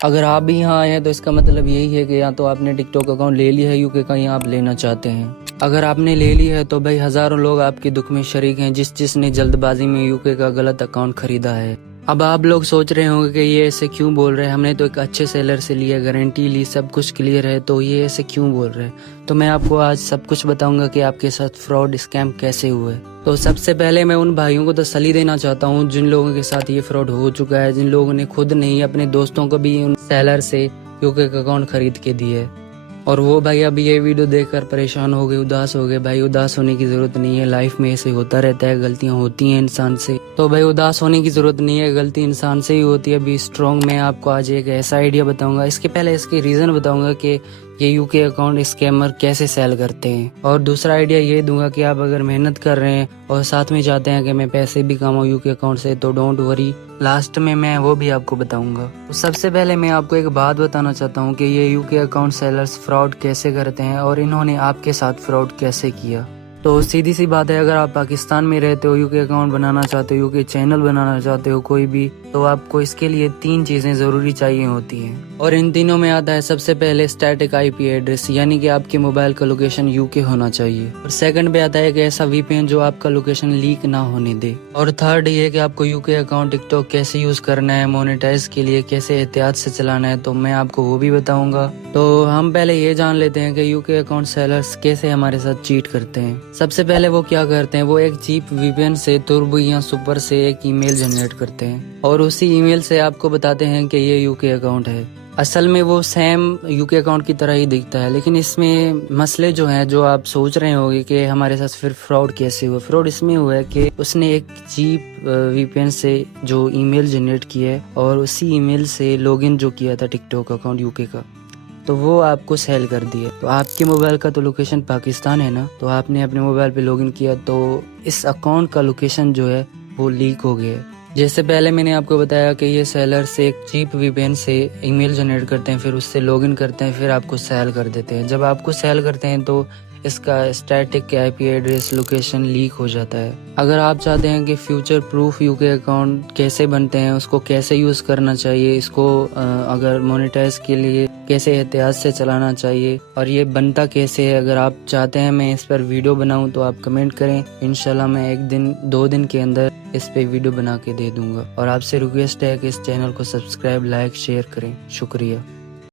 اگر آپ بھی یہاں آئے ہیں تو اس کا مطلب یہی ہے کہ یا تو آپ نے ٹک ٹاک اکاؤنٹ لے لیا ہے یوکے کا یا آپ لینا چاہتے ہیں۔ اگر آپ نے لے لی ہے تو بھائی ہزاروں لوگ آپ کے دکھ میں شریک ہیں جس نے جلد بازی میں یوکے کا غلط اکاؤنٹ خریدا ہے۔ اب آپ لوگ سوچ رہے ہوں گے کہ یہ ایسے کیوں بول رہے ہیں، ہم نے تو ایک اچھے سیلر سے لیا، گارنٹی لی، سب کچھ کلیئر ہے، تو یہ ایسے کیوں بول رہے ہیں؟ تو میں آپ کو آج سب کچھ بتاؤں گا کہ آپ کے ساتھ فراڈ اسکیم کیسے ہوئے۔ تو سب سے پہلے میں ان بھائیوں کو تسلی دینا چاہتا ہوں جن لوگوں کے ساتھ یہ فراڈ ہو چکا ہے، جن لوگوں نے خود نہیں اپنے دوستوں کو بھی ان سیلر سے یوکے کا اکاؤنٹ خرید کے دیے، اور وہ بھائی اب یہ ویڈیو دیکھ کر پریشان ہو گئے، اداس ہو گئے۔ بھائی اداس ہونے کی ضرورت نہیں ہے، لائف میں ایسے ہوتا رہتا ہے، غلطیاں ہوتی ہیں انسان سے، تو بھائی اداس ہونے کی ضرورت نہیں ہے، غلطی انسان سے ہی ہوتی ہے۔ Be strong. میں آپ کو آج ایک ایسا آئیڈیا بتاؤں گا، اس کے پہلے اس کے ریزن بتاؤں گا کہ یہ یوکے اکاؤنٹ اسکیمر کیسے سیل کرتے ہیں، اور دوسرا آئیڈیا یہ دوں گا کہ آپ اگر محنت کر رہے ہیں اور ساتھ میں چاہتے ہیں کہ میں پیسے بھی کماؤں یوکے اکاؤنٹ سے، تو ڈونٹ وری، لاسٹ میں وہ بھی آپ کو بتاؤں گا۔ تو سب سے پہلے میں آپ کو ایک بات بتانا چاہتا ہوں کہ یہ یوکے اکاؤنٹ سیلرز فراڈ کیسے کرتے ہیں اور انہوں نے آپ کے ساتھ فراڈ کیسے کیا۔ تو سیدھی سی بات ہے، اگر آپ پاکستان میں رہتے ہو، یوکے اکاؤنٹ بنانا چاہتے ہو، یوکے چینل بنانا چاہتے ہو کوئی بھی، تو آپ کو اس کے لیے 3 چیزیں ضروری چاہیے ہوتی ہیں، اور ان تینوں میں آتا ہے سب سے پہلے اسٹیٹک آئی پی ایڈریس، یعنی کہ آپ کے موبائل کا لوکیشن یوکے ہونا چاہیے، اور سیکنڈ پہ آتا ہے ایک ایسا وی پی این جو آپ کا لوکیشن لیک نہ ہونے دے، اور تھرڈ یہ کہ آپ کو یوکے اکاؤنٹ ٹک ٹاک کیسے یوز کرنا ہے، مونیٹائز کے لیے کیسے احتیاط سے چلانا ہے، تو میں آپ کو وہ بھی بتاؤں گا۔ تو ہم پہلے یہ جان لیتے ہیں کہ یوکے اکاؤنٹ سیلرز کیسے ہمارے ساتھ چیٹ کرتے ہیں۔ سب سے پہلے وہ کیا کرتے ہیں، وہ ایک چیپ وی پی این سے، تربو یا سپر سے ایک ای میل جنریٹ کرتے ہیں، اور اسی ای میل سے آپ کو بتاتے ہیں کہ یہ یوکے اکاؤنٹ ہے۔ اصل میں وہ سیم یوکے اکاؤنٹ کی طرح ہی دکھتا ہے، لیکن اس میں مسئلے جو ہیں، جو آپ سوچ رہے ہوں گے کہ ہمارے ساتھ پھر فراڈ کیسے ہوا، فراڈ اس میں ہوا ہے کہ اس نے ایک چیپ وی پی این سے جو ای میل جنریٹ کیا ہے، اور اسی ای میل سے لاگ ان جو کیا تھا ٹک ٹاک اکاؤنٹ یوکے کا، تو وہ آپ کو سیل کر دیا۔ تو آپ کے موبائل کا تو لوکیشن پاکستان ہے نا، تو آپ نے اپنے موبائل پہ لاگ ان کیا، تو اس اکاؤنٹ کا لوکیشن جو ہے وہ لیک ہو گیا ہے۔ جیسے پہلے میں نے آپ کو بتایا کہ یہ سیلر سے ایک چیپ وی پی این سے ای میل جنریٹ کرتے ہیں، پھر اس سے لاگ ان کرتے ہیں، پھر آپ کو سیل کر دیتے ہیں۔ جب آپ کو سیل کرتے ہیں تو اس کا static I P address location leak ہو جاتا ہے۔ اگر آپ چاہتے ہیں کہ فیوچر پروف یوکے اکاؤنٹ کیسے بنتے ہیں، اس کو کیسے یوز کرنا چاہیے، اس کو اگر مونیٹائز کے لیے کیسے احتیاط سے چلانا چاہیے، اور یہ بنتا کیسے ہے، اگر آپ چاہتے ہیں میں اس پر ویڈیو بناؤں تو آپ کمنٹ کریں، انشاءاللہ میں 1 دن 2 دن کے اندر اس پہ ویڈیو بنا کے دے دوں گا، اور آپ سے ریکویسٹ ہے کہ اس چینل کو سبسکرائب، لائک، شیئر کریں۔ شکریہ۔